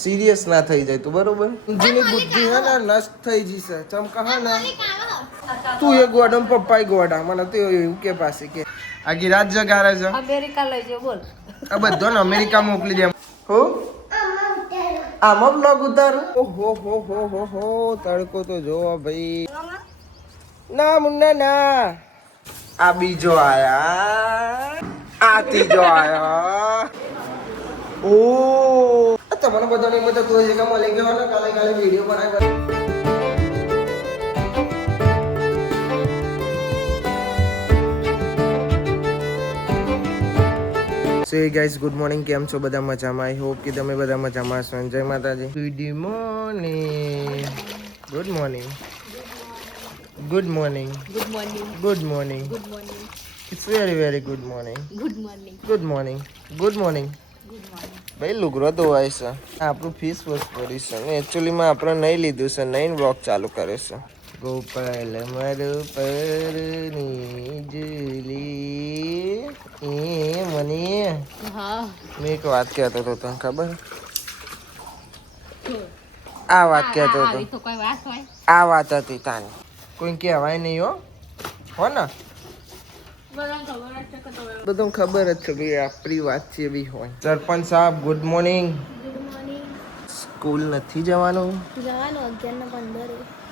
Serious ના થઈ જાય તું બરોબર ઊંઘની બુદ્ધિ હે ને નષ્ટ થઈ જશે ચમકા હે ને તું એ ગોડમ પપ્પાઈ ગોડા મને તો એવું કે પાસે કે આ ગિરાજ જગારે છે અમેરિકા લઈ જો બોલ આ બધો ને અમેરિકા મોકલી દે હો આમાં બ્લોગ ઉતારું ઓહો હો તડકો તો જોવો ભાઈ ના મુન્ના ના આ બીજો આયા આ ત્રીજો આયા ઓ તમને બધાને એમ તો કોઈ જગ્યા મળી ગયો ને કાલે વિડીયો બનાવી સો ગાઈસ ગુડ મોર્નિંગ કેમ છો બધા મજામાં આઈ હોપ કે તમે બધા મજામાં છો જય માતાજી good morning good morning good morning good morning good morning good morning it's very good morning good morning good morning good morning good morning ભાઈ લુગરો ધોવાય છે આપણું ફીસ વોશ કર્યું છે ને એકચ્યુઅલીમાં આપણે નહીં લીધું છે નહીં બ્લોગ ચાલુ કરે છે ગોપાલ મારું પરની જુલી એ મને હા મેં એક વાત કહેતો હતો તને ખબર આ વાત કહેતો હતો તો કોઈ વાત હોય આ વાત હતી તાની કોઈ કહેવાય નહીં હો ને બધું ખબર જ છે ભાઈ આપણી વાત છે એવી હોય સરપંચ સાહેબ good morning good morning school નથી જવાનું જવાનું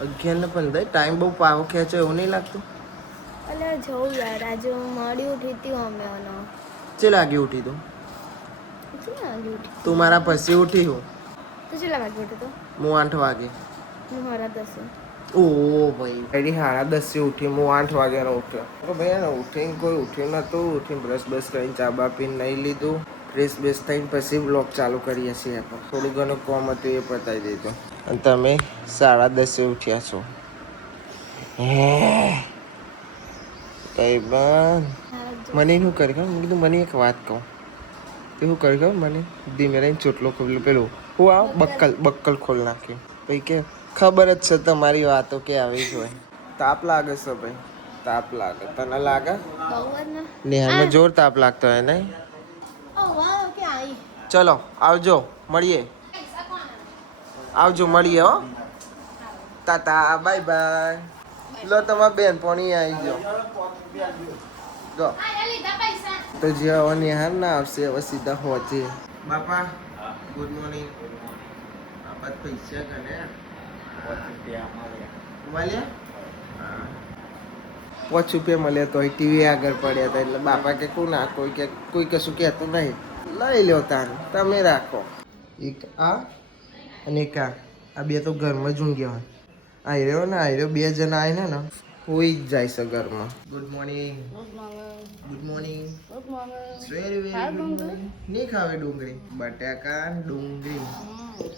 11:15 ટાઈમ બહુ પાવો ખેંચો એવું નહીં લાગતું અલે જવું યાર આજે મોડી ઉઠી હતી અમે ચે લાગી ઉઠી તું કેટલા વાગે ઉઠી તું મારા પછી ઉઠી હું તું કેટલા વાગે ઉઠી તો હું 8 વાગે હું મારા 10 ઓ ભાઈ એડી 10:30 ઉઠી હું 8 વાગ્યાનો ઉઠ્યો તો ભાઈ ને ઉઠીને કોઈ ઉઠ્યું નતું ઉઠીને બ્રશ કરીને ચા બા પીને નહીં લીધું ફ્રેશ બેસ થઈને પછી બ્લોગ ચાલુ કરીએ છીએ આપણે થોડું ઘણું કામ હતું એ પતાવી દીધું અને તમે 10:30 ઉઠ્યા છો કઈ બન મને શું કરી ખબર મેં કીધું મને એક વાત કહું તે શું કરી ખબર મને ધીમે રહીને ચોટલો ખોલ્યો પેલું હું આવ બક્કલ ખોલ નાખ્યું પછી કે ખબર જ છે તમારી વાતો કે આવી જ હોય તાપ લાગે છે ભાઈ તાપ લાગે તને લાગે નેહામાં જોર તાપ લાગતો હોય નહીં ચલો આવજો મળીએ હો તાતા બાય બાય લો તમારા બેનપણી આવી જાઓ તો જે હવે નેહાર ના આવશે હવે સીધા હોજે બાપા ગુડ મોર્નિંગ બાપા પૈસા ગણે ₹5 મળ્યા તો ટીવી આગળ પડ્યા હતા એટલે બાપા કે કોના કોઈ કશું કહેતું નહીં લઈ લ્યો તાન તમે રાખો એક આ અને એક આ બે તો ઘરમાં જ ઊંઘ્યા હોય આયરો ને આયરો 2 જણા આવીને ને હોઈ જ જાય છે ઘરમાં good morning good morning very good morning નહીં ખાવે ડુંગળી બટાકા ડુંગળી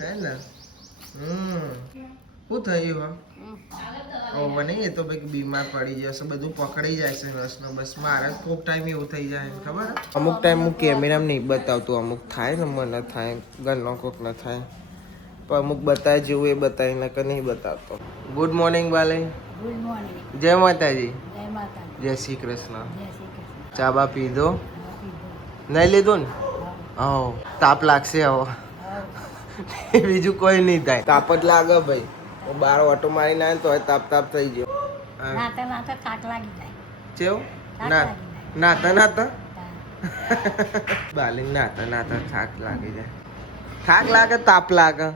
હે ને શું થયું હવે નહીં એ તો ભાઈ બીમાર પડી જશે બધું પકડી જાય છે રસનો બસ મારે કોક ટાઈમ એવું થઈ જાય ખબર અમુક ટાઈમ હું કેમેરામાં નહીં બતાવતું અમુક થાય ને મને થાય ઘરનો કોક ન થાય પણ અમુક બતાવે જેવું એ બતાવીને કે નહીં બતાવતો ગુડ મોર્નિંગ બાલે ગુડ મોર્નિંગ જય માતાજી જય માતા જય શ્રી કૃષ્ણ જય શ્રી કૃષ્ણ ચા બા પીધો નહીં લીધું ને હા તાપ લાગશે હવે બીજું કોઈ નહીં થાય તાપ જ લાગે ભાઈ બાર ઓટો મારીને આવે તો તાપ થઈ ગયો નાતા થાક લાગી જાય ચેવ નાતા બાલી નાતા થાક લાગી જાય થાક લાગે તાપ લાગે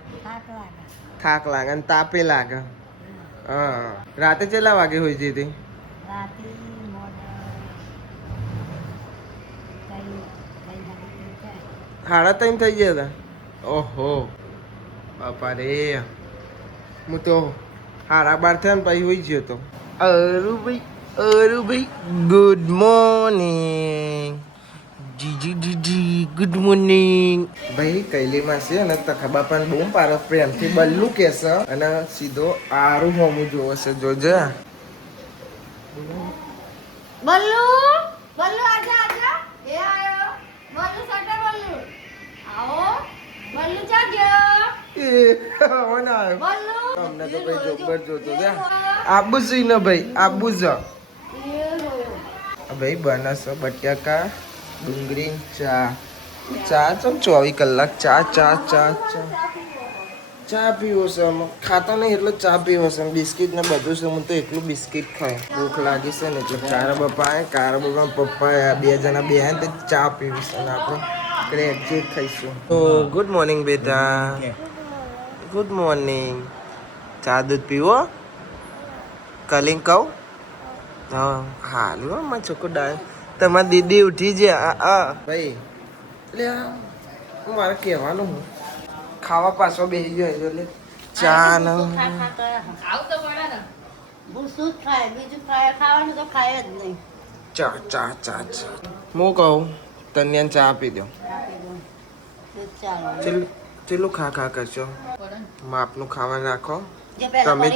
થાક લાગે અને તાપે લાગે હા રાતે કેટલા વાગે હોઈ જતી સાડા 3 થઈ ગયા હતા ઓહો બાપા રે હું તો 12:30 થયા ને પછી હોઈ ગયો તો અરુભાઈ ગુડ મોર્નિંગ જી ગુડ મોર્નિંગ ભાઈ કૈલીમાં છે અને તખા બાપાને બહુ પારો પ્રેમથી બલ્લુ કે છે અને સીધો આરું હોમું જોવે છે જોજે બલ્લુ આજા એ આયો બલ્લુ સટા બલ્લુ આવો બલ્લુ જાગ્યો એ હવે ના આવ્યો બલ્લુ અમને તો ભાઈ જોબર જોતો છે આબુ જ ને ભાઈ આબુ જ ભાઈ બનાસો બટાકા ડુંગળી ચા ચા ચમ 24 કલાક ચા ચા ચા ચા ચા પીવો છે ખાતા નહીં એટલે ચા પીવો છે બિસ્કિટ ને બધું છે હું તો એટલું બિસ્કિટ ખાય ભૂખ લાગી છે ને એટલે કારા બાપા પપ્પા બે જણા બે ને તે ચા પીવી છે અને આપણે ક્રેક કેક ખાઈશું તો ગુડ મોર્નિંગ બેટા ગુડ મોર્નિંગ ચા દૂધ પીવો કલિંગ કહું હા હાલું માં છોકરો ડાય તમારી દીદી ઉઠી છે ભાઈ એટલે મારે કહેવાનું હું ખાવા પાછો બેસી ગયો એટલે ચા ને ચા ચા ચા ચા હું કહું તને ચા આપી દો ચેલું ખા ખા કરશો માપનું ખાવા રાખો તમે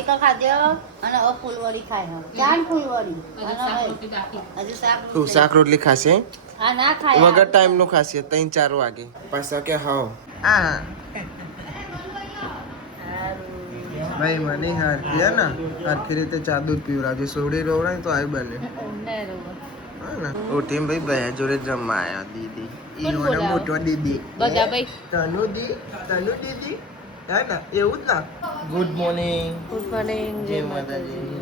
શાક રોટલી ખાશે વગર ટાઈમ નું ખાશે 3-4 વાગે પાછા કે હાવ ભાઈ મને હારતી હે ને આખી રીતે ચા દૂધ પીવડાવજો સોડી રોવડાય તો આવી બને ઉઠીને ભાઈ ભાઈ જોડે જમવા આવ્યા દીદી ઈનો મોટો દીદી બધા ભાઈ તનુ દીદી હે ને એવું જ ના ગુડ મોર્નિંગ જય માતાજી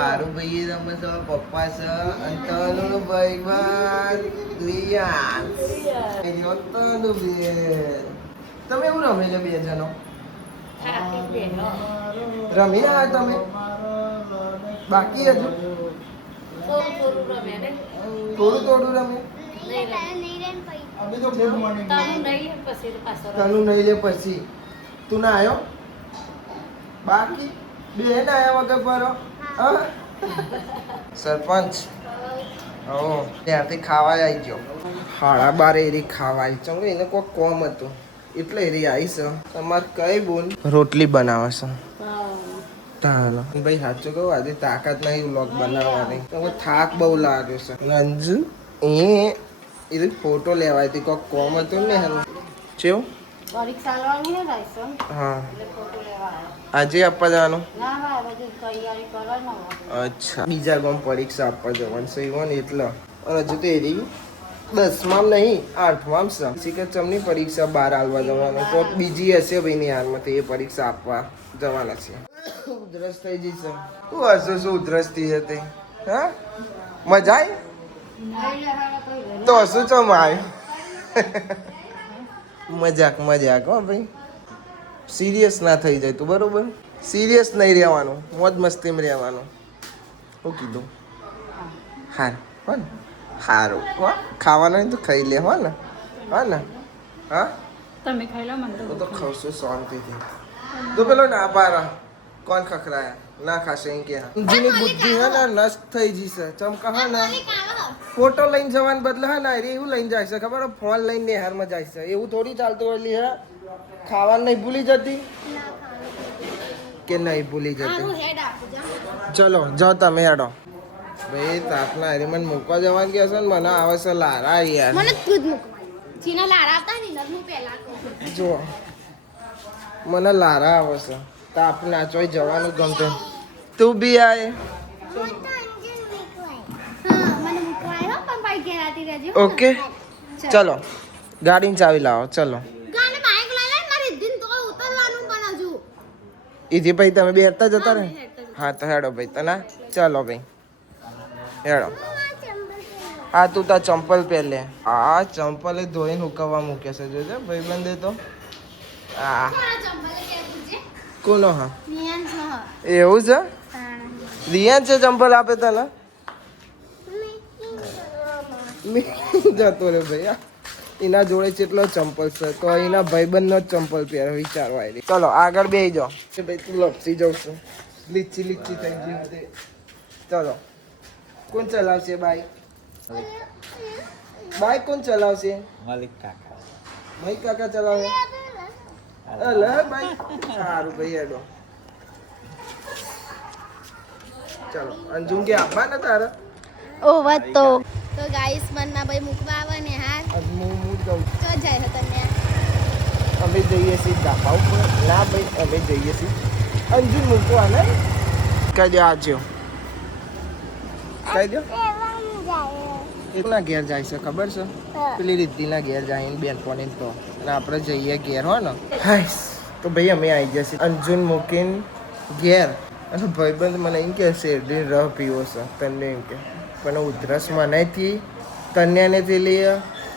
આરુ ભાઈ તમે તો પપ્પા છે અને તનુ ભાઈ બાર લિયા એનો તનુ બે તમે એવું રમે છે બે જણો રમી ના તમે બાકી હજુ થોડું રમે તનુ નહીં લે પછી તું ના આવ્યો બાકી બે ના આવ્યા વગર પરો સરપંચ ત્યારથી ખાવા આવી ગયો 12:30 એરી ખાવા આવી ચમ એને કોઈ કોમ હતું એટલે એરી આવી છે તમારે કઈ બોલ રોટલી બનાવે છે ચાલો ભાઈ સાચું કહું આજે તાકાત નહીં વ્લોગ બનાવવાની થાક બહુ લાગ્યો છે અંજુ એ ફોટો લેવાય હતી કોઈક કોમ હતું ને ચેવું હા આજે આપવા જવાનું અચ્છા બીજા ગામ પરીક્ષા આપવા જવાનું છે એવું ને એટલે હજુ તો એરી 10માં નહીં 8માં છે શીખર ચમની પરીક્ષા 12 હાલવા જવાનું કોઈક બીજી હશે ભાઈ ની હાલમાં તો એ પરીક્ષા આપવા જવાના છે ઉધરસ થઈ જશે શું હશે શું ઉધરસ થઈ હતી હા મજા આવી તો શું ચમ આવ્યો મજાક હો ભાઈ સિરિયસ ના થઈ જાય તું બરોબર સિરિયસ નહીં રહેવાનું મોજ મસ્તીમાં રહેવાનું શું કીધું સારું ખાવાનું તો ખાઈ લે હો ને હા તમે ખાઈ લો મને તો ખાવશું શાંતિથી તો પેલો ના પારા કોણ ખખરાયા ના ખાશે એમ કે અંજુની બુદ્ધિ હે ને નષ્ટ થઈ જશે ચમકા હે ને ફોટો લઈને જવાને બદલે હે ને એવું લઈને જાય છે ખબર ફોન લઈને નિહારમાં જાય છે એવું થોડી ચાલતું હોય હે ખાવાનું નહીં ભૂલી જતી કે નહીં ભૂલી જતી ચલો જાઓ તમે હેડો ભાઈ તાપના હરી મને મૂકવા જવાનું કે છે ને મને આવે છે લારા યાર મને તું જ મૂકવા ચીના લારા આવતા ને હું પહેલા કહું જો મને લારા આવે છે તાપ નાચવાય જવાનું ગમતો તું બી આય ઓકે ચલો ગાડીની ચાવી લાવો ચલો ઈથી ભાઈ તમે બેસતા જતા રહે હા તો હેડો ભાઈ તને ચાલો ભાઈ હેડો હા તું તાર ચંપલ પહેર લે આ ચંપલ ધોઈને હુકવવા મૂકે છે જોજે ભાઈ બંધ તો હા કોનો હા એવું છે રિયાન છે ચંપલ આપે તને જતો રે ભાઈ એના જોડે કેટલો ચંપલ છે તો એના ભાઈબંધનો જ ચંપલ પહેર વિચારવા આવી ચલો આગળ બેસી જાઓ ભાઈ તું લપસી જાઉં છું લીચી થઈ ગઈ હતી ચલો કોણ ચલાવશે બાઈક કોણ ચલાવશે માલિક કાકા ભાઈ કાકા ચલાવે અલે ભાઈ સારું ભાઈ હેડો ચલો અંજુ કે આપવા ને તારે ઓ વાત તો ગાઈસ મનના ભાઈ મૂકવા આવે ને હા હું જાઉં તો જાય હો તને અમે જઈએ છીએ ધાબા ઉપર ના ભાઈ અમે જઈએ છીએ અંજુ મૂકવા ને કહી દો આજો કહી દો ના ઘેર જાય છે ખબર છે? પેલી રીતિના ઘેર જાય બેનપણી તો, અને આપણે જઈએ ઘેર હો ને. હાઈસ તો ભાઈ અમે આવી જશે અંજુન મૂકીને ઘેર, અને ભાઈબંધ મને એમ કે શેરડી રહ પીવો છે તને એમ કે, પણ ઉધરસ મને થી કન્યાને થયેલી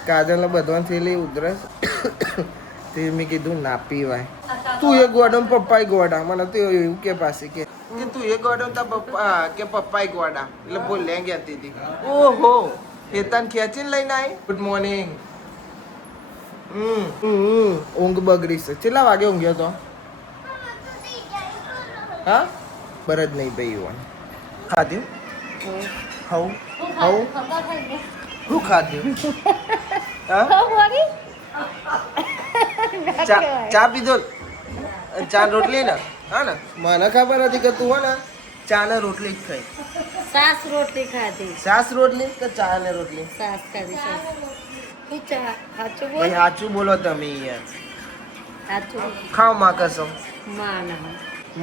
કાજલને બધવાને થયેલી ઉધરસ. તે મેં કીધું ના પીવાય. તું એ ગોડા પપ્પા ગોડા, મને તો એવું કે પાસે કે તું એ ગોડા તા પપ્પા કે પપ્પા ગોડા, એટલે બોલ લે ગયા હતી. ઓહો હેતાન ખેંચીને લઈને આવી. Good morning. ઊંઘ બગડી છે. કેટલા વાગે ઊંઘ્યો તો? હા બરજ નહીં ભાઈ. ખાધ્યું હવું હવું શું ખાધ્યું? ચા પીધો? ચા રોટલી ને? હા ને મને ખબર હતી કે તું હો ને ચા ને રોટલી જ ખાઈ. સાસ રોટલી ખાધી. સાસ રોટલી કે ચા ને રોટલી? સાસ ખાધી. સાસ ચા સાચું બોલ. ભાઈ સાચું બોલો તમે યાર. સાચું ખાવ માં કસમ. માં ના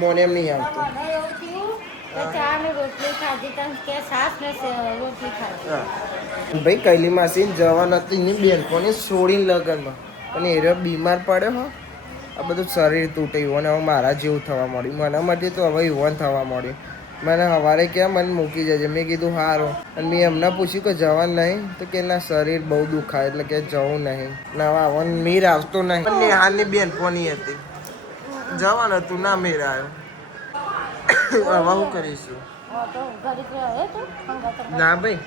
મોને એમ નહીં આવતું. ચા ને રોટલી ખાધી તને કે સાસ ને રોટલી ખાધી. ભાઈ કૈલી માસી જવાન હતી એની બેનપણી છોડીને લગનમાં, અને એ બીમાર પડ્યો હો. આ બધું શરીર તૂટે એવું, અને હવે મારા જેવું થવા મળ્યું. મને માટે તો હવે યુવાન થવા મળ્યું. મને સવારે ક્યાં મને મૂકી જજે, મેં કીધું સારું. અને મેં એમને પૂછ્યું કે જવાનું નહીં, તો કે ના શરીર બહુ દુખાય એટલે કે જવું નહીં. ના આવવાનું મીર આવતો નહીં. હાલની બેનપણી હતી, જવાનું હતું ના મેર આવ્યો. હવે શું કરીશું? ના ભાઈ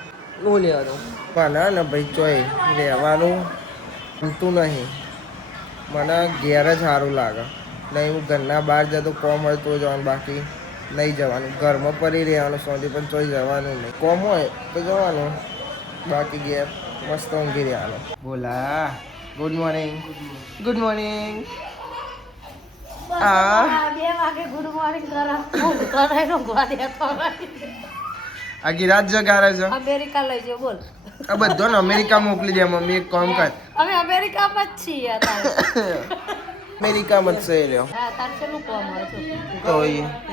હું લેવાનું પણ ને ભાઈ ચોય રહેવાનું ગમતું નહીં. મને ઘેર જ સારું લાગે. નહીં હું ઘરના બહાર જતો કોમ હોય તો જવાનું, બાકી નહીં જવાનું. ઘરમાં પડી રહેવાનું સોંધી, પણ ચોય જવાનું નહીં. કોમ હોય તો જવાનું, બાકી ઘેર મસ્ત ઊંઘી રહેવાનું. બોલા ગુડ મોર્નિંગ. Good morning. 2 વાગે ગુડ મોર્નિંગ આખી રાત જગાડે છે. અમેરિકા લઈ જાઓ બોલ. આ બધોને અમેરિકા મોકલી દે. મમ્મી એક કામ કર, અમે અમેરિકામાં જ છીએ અમેરિકામાં જ છે રહ્યો તાર કેટલું કામ હોય છે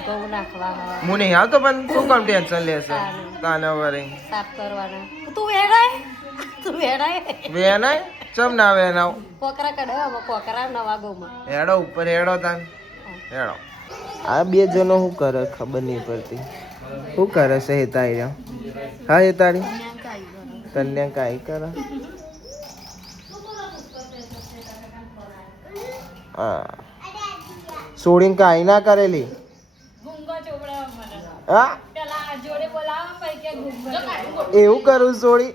તો ઘઉં નાખવાના, હું નહીં આવતો, પણ શું કામ ટેન્શન લેશે? તાના વરે સાફ કરવાના. તું વેડાય વેનાય ચમ ના વેનાવ. કોકરા કઢાવા કોકરા નવા ગૌમાં હેડો ઉપર હેડો તાન હેડો. આ બે જણો શું કરે ખબર નહીં પડતી. શું કરે છે હેતાઈ? હા હેતાડી કન્યા કાંઈ કરે? હા સોડીને કાંઈ ના કરેલી. હા એવું કરું સોડી?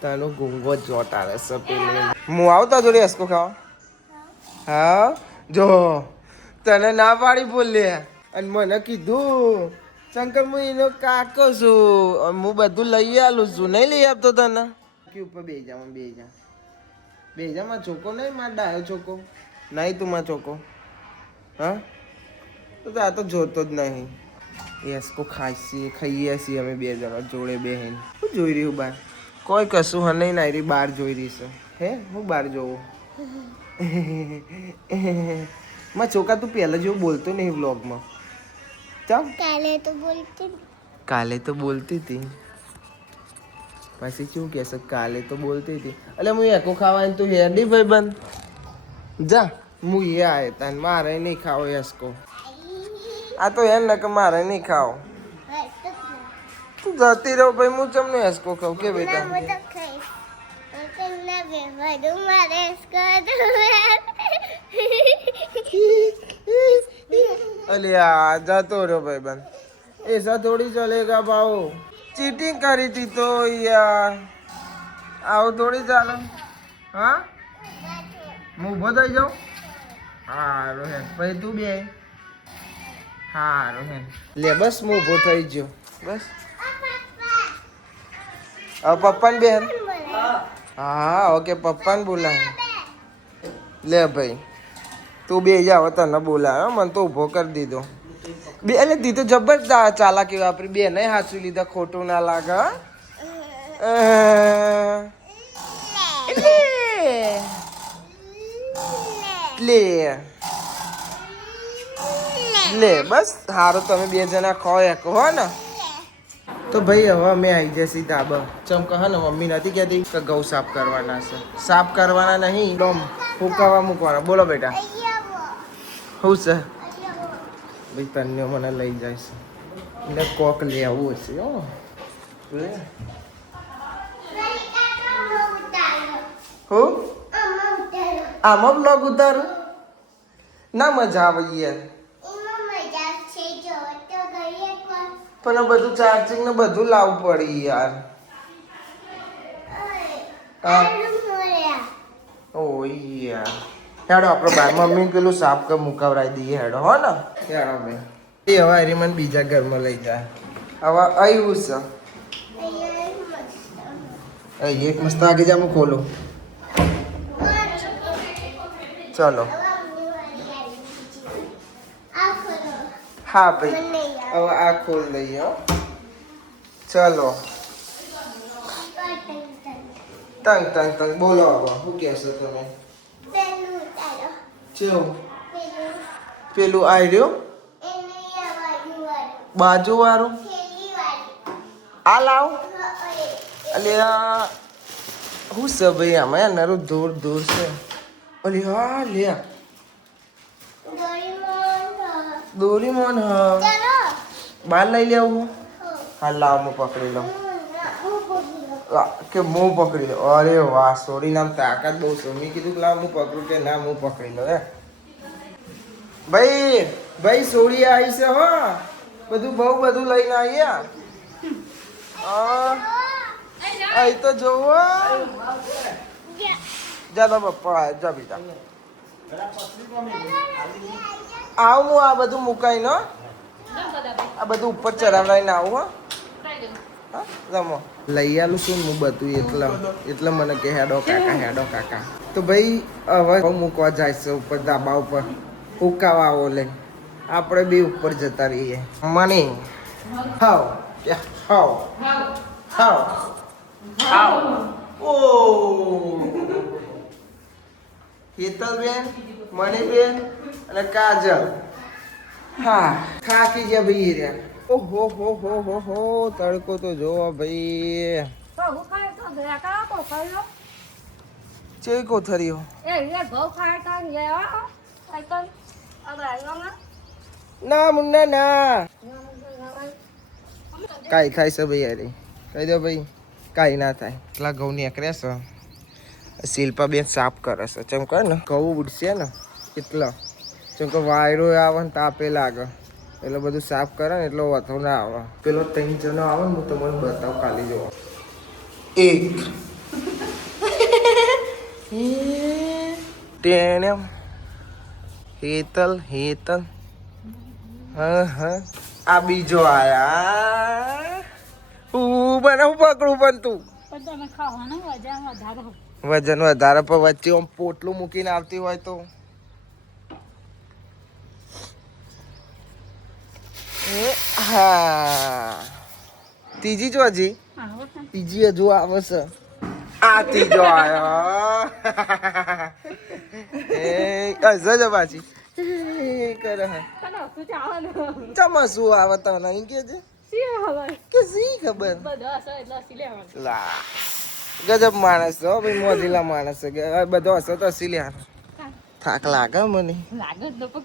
તનો ગુંગો ચોટાડે છે પેલી. હું આવતા જોડે હસકો ખાવા. હા જો તને ના પાડી બોલે, અને મને કીધું શંકર હું એનો કાકો છું, હું બધું લઈ આલું છું. નહીં લઈ આપતો તને? ઉપર બે જા બે જા. માં ચોકો નહીં, માં ડાયો ચોકો નહીં. તું માં ચોકો હા તો આ તો જોતો જ નહીં. એસકો ખાઈએ છીએ અમે બે જણા જોડે બેહીને. હું જોઈ રહ્યું બાર? કોઈ કશું હા નહીં નાયરી બહાર જોઈ રહી છે. હે હું બહાર જોઉં? માં ચોકા તું પહેલા જેવું બોલતો નહીં વ્લોગમાં. ચાલ કાલે તો બોલતી હતી. પછી શું કહેશે? કાલે તો બોલતી હતી. એટલે હું એકો ખાવાની તું હેડી ભાઈ બંધ જા. હું એ આવે તાન મારે નહીં ખાવો એસકો. આ તો એમ ને કે મારે નહીં ખાઓ. તું જતી રહો ભાઈ, હું ચમને એસકો ખાવ કે બેટા? અલ્યા જતો રહ્યો ભાઈ બંધ. ऐसा थोड़ी चलेगा भाव. चीटिंग करी थी तो यार आओ थोड़ी ચાલે. હા હું ઊભો થઈ જાઉં? હારું હે પછી તું બે. હારું હે લે બસ હું ઊભો થઈ ગયો બસ. હવે પપ્પાને બેન. હા ઓકે પપ્પાને બોલાવે. લે ભાઈ તું બે જા, તને બોલાવે. મને તો ઊભો કરી દીધો. બે એટલે દીધું જબર ચાલાકી વાપરી. બે નહીં હાચવી લીધા, ખોટું ના લાગે. લે બસ સારું તમે બે જણા ખો એક હો ને. તો ભાઈ હવે અમે આવી જશે ધાબા ચમ કહે ને મમ્મી નથી કહેતી કે ઘઉં સાફ કરવાના છે સાફ કરવાના નહીં ડોમ ફૂંકાવા મૂકવાના બોલો બેટા શું છે ભાઈ તન્યો મને લઈ જાય છે એટલે કોક લેવું હશે હો લે હું આમાં બ્લોગ ઉતારું ના મજા આવે યાર પણ આ બધું ચાર્જિંગ ને બધું લાવવું પડી યાર ઓય યાર હેડો આપણો ભાઈ મમ્મી પેલું સાફ કર મુકાવરાઈ દઈએ હેડો હો ને હેડો ભાઈ એ હવે હરી મને બીજા ઘરમાં લઈ જાય હવે આવ્યું છે એક મસ્ત આગે જામ ખોલો ચલો હા ભાઈ હવે આ ખોલ દઈએ હો ચલો તંગ તંગ તંગ બોલો હવે શું કહેશો તમે કેવું પેલું આવી રહ્યું બાજુ વાળું આ લાવ અલે શું છે ભાઈ આમાં નરું દૂર દૂર છે અલી હા લે દોરીમોન હા બાર લઈ લેવું હા લાવ હું પકડી લઉં કે હું પકડી લઉં અરે વાહ સોરી નામ તાકાત બહુ છે મેં કીધું કે લાવ હું પકડું કે ના હું પકડી લઉં ભાઈ ભાઈ સોરી આવી છે હો બધું બહુ બધું લઈને આવ્યા અહીં તો જોવો જા તો પપ્પા જા બીજા આવું હું આ બધું મુકાઈને આ બધું ઉપર ચડાવડાવીને આવું હા રમો લઈ આલું છું હું બધું એટલે મને કે હેડો કાકા તો ભાઈ હવે મૂકવા જાય છે ઉપર ધાબા ઉપર ઉકાવા આવો લઈ આપણે બી ઉપર જતા રહીએ મને હાવ હાવ હાવ હાવ ઓ હેતલબેન મણીબેન અને કાજલ હા થાકી ગયા ભાઈ રે ઓહો હો તડકો તો જોવો ભાઈ ચેવી કોથરીઓ ના મુન્ના ના કાઈ થાય છે ભાઈ યાર કહી દો ભાઈ કાઈ ના થાય એટલા ઘઉં નીકળ્યા છે શિલ્પા બેન સાફ કરે છે ચમ કહે ને ઘઉં ઉડશે ને એટલા ચમ કે વાયરો આવે ને તાપે લાગે એટલે બધું સાફ કરે ને એટલો વાથો ના આવે પેલો 3 જણો આવે ને હું તમને બતાવું ખાલી જોવો એક ટેણે હેતલ હા આ બીજો આયા બને હું પકડું પણ તું વજન વધારે પણ વચ્ચે આમ પોટલું મૂકીને આવતી હોય તો હા ત્રીજી જો હજી ત્રીજી હજુ આવે છે આ ત્રીજો આવ્યો એ પાછી કરે ચમસું આવે તને એમ કે છે કે સી ખબર લા ગજબ માણસ છો ભાઈ મોજીલા માણસ છે બધો હશે તો હસી લે થાક લાગે મને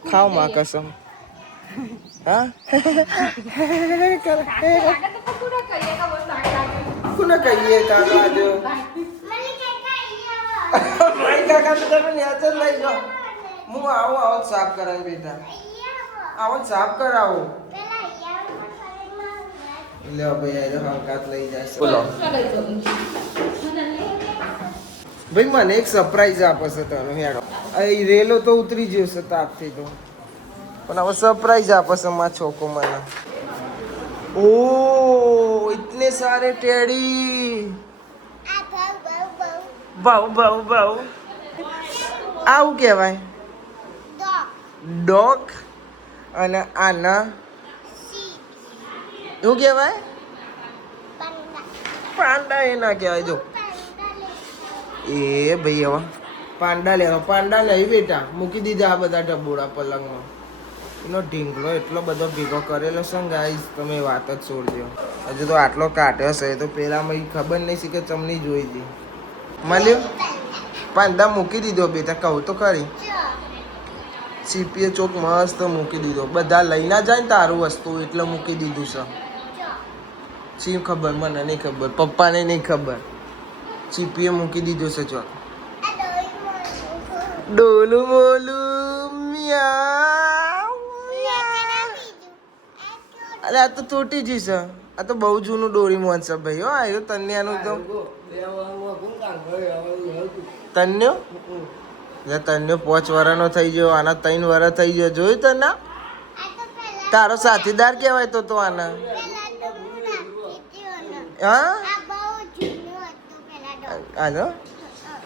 ખાવ માં કસમ હા કોને કહીએ કાકા જો ભાઈ કાકા તો તમે ન્યાચ જ લઈ જાઓ હું આવું સાફ કરાવી બેટા આવો સાફ કરાવો લ્યો ભાઈ આ હંકાત લઈ જાય બોલો ભાઈ મને એક સરપ્રાઈઝ આપે છે તને હેડો આ રેલો તો ઉતરી ગયો છે તાપથી તો પણ હવે સરપ્રાઈઝ આપે છે મારા છોકો મને ઓ ઇતને સારે ટેડી ભાવ આવું કહેવાય ડોગ અને આના શું કહેવાય પાંડા એ ના કહેવાય જો એ ભાઈ હવે પાંડા લેવા પાંડા નહીં બેટા મૂકી દીધા આ બધા ડબોડા પલંગમાં એનો ઢીંગલો એટલો બધો ભેગો કરેલો છે ને ગાઈસ, તમે વાત જ છોડજો. હજુ તો આટલો કાઢ્યો છે, તો પેલામાં ખબર નહીં છે કે ચમની જોઈ હતી. મળ્યું પાંદા મૂકી દીધો બેટા, કહું તો ખરી. સીપીએ ચોક મસ્ત મૂકી દીધો. બધા લઈ ના જાય ને તારું વસ્તુ એટલે મૂકી દીધું છે. શી ખબર, મને નહીં ખબર, પપ્પાને નહીં ખબર. સીપીએ મૂકી દીધું છે ચોક. ડોલું બોલું મિયાઉ. અરે આ તો તૂટી જશે. આ તો બહુ જૂનું ડોરીમોન છે ભાઈ. હો આવ્યો તન્યાનું તો તન્યો તન્યો 5 વર્ષનો થઈ ગયો. આના 3 વર્ષ થઈ ગયો. જોયું તને? તારો સાથીદાર કહેવાય તો આના. હા હાલો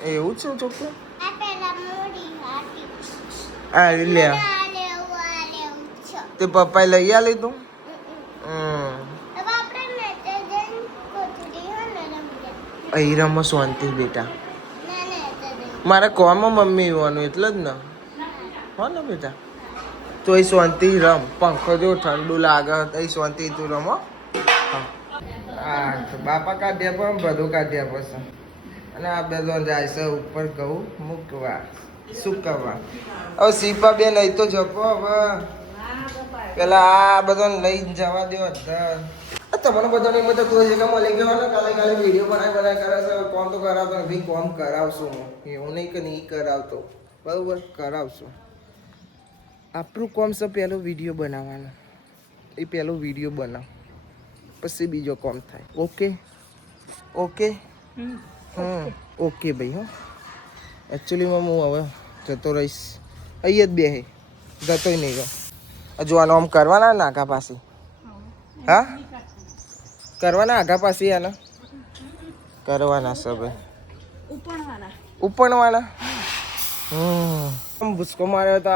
એવું છે ચોખ્ખું. આ લે તે પપ્પાએ લઈ આ લીધું. અહીં રમો શાંતિ બેટા. મારે કોમાં મમ્મી આવવાનું એટલે જ ને. હો ને બેટા તો એ શાંતિ રમ. પંખો જો ઠંડુ લાગે એ શાંતિ તું રમો. હા તો બાપા કાઢ્યા પણ બધું કાઢ્યા પછી. અને આ બધો જાય છે ઉપર ઘઉં મૂકવા સુકવવા. હવે સીપા બેન અહીં તો જપો હવે. પેલા આ બધો લઈ જવા દો. તમને બધાને એમ તો તું છે કે મળી ગયો ને કાલે વિડીયો બનાવી કરે છે. કોમ તો કરાવતો નથી. કોમ કરાવશું હું. એવું નહીં કે નહીં કરાવતો. બરાબર કરાવશું. આપણું કોમ છે પહેલો વિડીયો બનાવવાનો. એ પહેલો વિડીયો બનાવ પછી બીજો કોમ થાય. ઓકે ઓકે ઓકે ભાઈ. હો એકચ્યુઅલીમાં હું હવે જતો રહીશ. અહીં જ બે જતોય નહીં ગયો. હજુ આનો આમ કરવાના નાકા પાસે. હા કરવાના આગા પાસે આના કરવાના છે ભાઈ. ઉપણવાના ભૂસકો માર્યો તો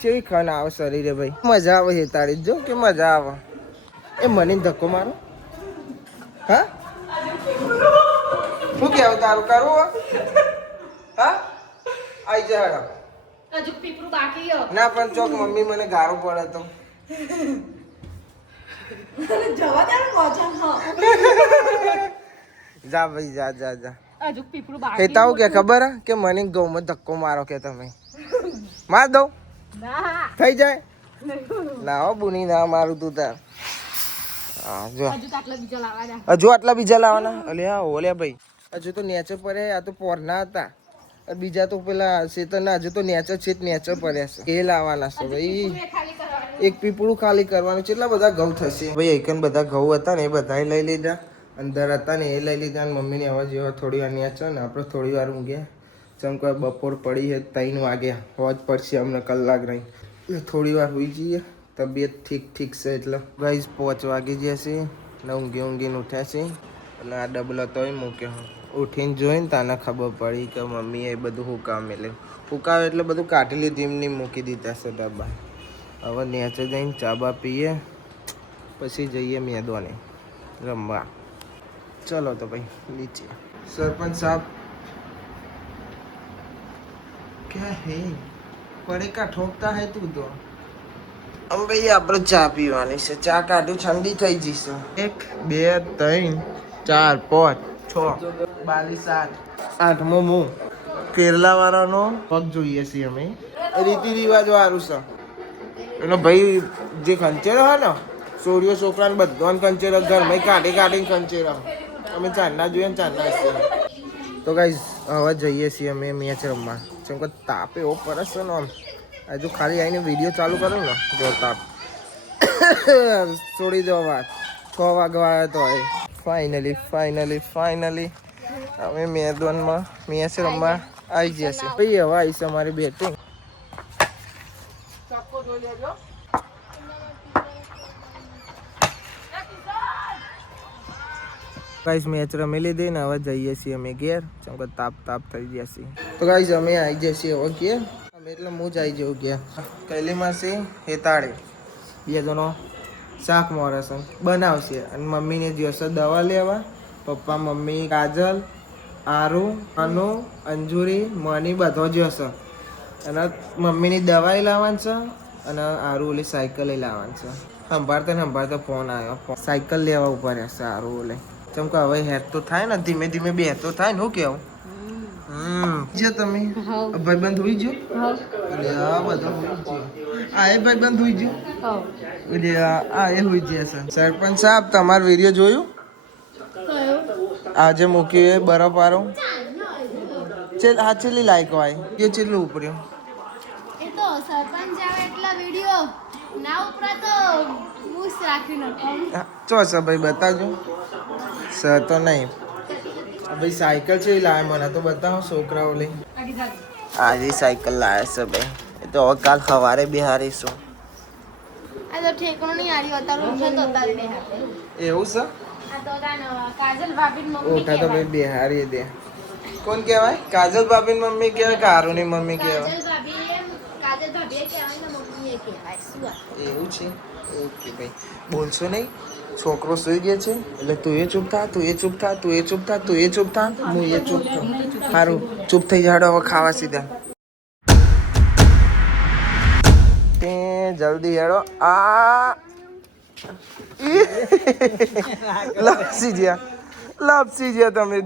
કેવી ખન આવે શરીરે ભાઈ. મજા આવે છે તારી જો કે મજા આવે. એ મને ધક્કો મારો. હા શું કહેવું તારું કરવું? હા આઈ જા. ના પણ ચોક મમ્મી મને ગારો પડે તો જા ભાઈ જા જા જા. કહેતા હું કે ખબર કે મને ગૌમાં ધક્કો મારો કે તમે માર દઉં થઈ જાય. ના હો બુની ના મારું તું તાર. હા જો હજુ આટલા બીજા લાવવાના. અલે હા ઓલે ભાઈ હજુ તો નેચર પડે. આ તો પોરના હતા. બીજા તો પેલા શેતરના હજુ તો નેચર છે નેચર પડ્યા છે. એ લાવવાના છે ભાઈ. એક પીપળું ખાલી કરવાનું. કેટલા બધા ઘઉં થશે ભાઈ. એકન બધા ઘઉં હતા ને એ બધા લઈ લીધા. અંદર હતા ને એ લઈ લીધા. અને મમ્મીની અવાજ એવા થોડી વાર ન્યા છે ને આપણે થોડી વાર ઊંઘ્યા. જેમ કે બપોર પડી છે 3 વાગ્યા. હોજ પડશે અમને કલાક નહીં. થોડી વાર હોઈ જઈએ. તબિયત ઠીક છે એટલે ગાઈસ 5 વાગી જશે ને ઊંઘીને ઉઠ્યા છે. અને આ ડબલો તોય મૂક્યો. ઉઠીને જોઈને તાને ખબર પડી કે મમ્મીએ બધું હુકાવે લે. હુકાવે એટલે બધું કાઢી લીધું. એમને મૂકી દીધા છે ડબ્બા. હવે નેચે જઈને ચાબા પીએ પછી જઈએ મેદાને રમવા. ચલો તો ભાઈ નીચે. સરપંચ સાહેબ ક્યાં હે પડેકા ઠોકતા હે તું તો. હવે ભાઈ આપણે ચા પીવાની છે. ચા કાઢું ઠંડી થઈ જશે. 1 2 3 4 5 6 22 7 8મો હું કેરલા વાળાનો પગ જોઈએ છીએ અમે. રીતિ રિવાજ વાળું છે. એનો ભાઈ જે ખંચેરો હોય ને સોરીઓ છોકરાને બધાને ખંચેરો ઘરમાં કાઢીને ખંચેરો. અમે ચાંદના જોઈએ ને ચાંદના છે. તો ગાઈઝ હવે જઈએ છીએ અમે મેચ રમવા. જેમ કે તાપ એવો પડે છે ને આમ. હજુ ખાલી આવીને વિડીયો ચાલુ કરો ને જો તાપ છોડી દો વાત. 6 વાગવા આવ્યો તો ફાઇનલી અમે મેદાનમાં મેચ રમવા આવી ગયા છે ભાઈ. હવે આવી છે અમારી બેટિંગ. ગાઈસ મેચ રમી લીધી ને હવે જઈએ છીએ અમે ઘેર. કેમ કે તાપ થઈ ગયા છે. તો ગાઈસ અમે આવી જઈએ છીએ હવે ઘેર. અમે એટલે હું જ આવી જાઉં ઘેર. કૈલીમાં છે હેતાળે 2 જણો શાક મોરસન બનાવશે. અને મમ્મીને જશે દવા લેવા. પપ્પા મમ્મી કાજલ આરુ અંજુરી મની બધો જશે. અને મમ્મીની દવાઈ લાવવાની છે. અને આરું ઓલી સાયકલ લાવવાની છે. સંભાળતા ફોન આવ્યો. સાયકલ લેવા ઉપર રહેશે આરું ઓલે. કેમ કે હવે હેડ તો થાય ને, ધીમે ધીમે બે તો થાય ને. હું કેવું જે તમે ભાઈબંધ હોઈ ગયો. આ બધા હોઈ ગયો. આ એ ભાઈબંધ હોઈ ગયો. આ એ હોઈ ગયા છે. સરપંચ સાહેબ, તમારો વિડીયો જોયું? આજે મૂક્યું એ બરફ વાળો. હા, છેલ્લી લાઈક હોય એ છેલ્લું ઉપર્યું. એ તો સરપંચ આવે એટલા વિડિયો ના ઉપરા તો મૂસ રાખી નતો. ચો છે ભાઈ, બતાવજો. સર તો નહીં ભાઈ. સાયકલ છે એ લાવે, મને તો બતાવો. છોકરાઓ લઈ આજે સાયકલ લાવે છે ભાઈ. એ તો હવે કાલ સવારે બિહારીશું. આ તો ઠેકણો નહીં આરી અતારું છે તો અતારે બે હાથે. એવું છે. આ તો કાજલ ભાભી મમ્મી ઓઠા તો ભાઈ બિહારી દે. કોણ કહેવાય? કાજલ ભાભી મમ્મી કહેવાય કે આરુની મમ્મી કહેવાય? કાજલ ભાભી કહેવાય ને મમ્મી એ કહેવાય. શું વાત? એવું છે. ઓકે ભાઈ, બોલશો નહીં. છોકરો સુઈ ગયો છે એટલે તું એ ચૂપ થા, તું એ ચૂપ થા, તું એ ચૂપ થા, તું એ ચૂપ થા, હું એ ચૂપ થા. સારું, ચૂપ થઈ જાડો. હવે ખાવા સીધા. તે જલ્દી હેડો. આ લાપસી જ્યાં તમે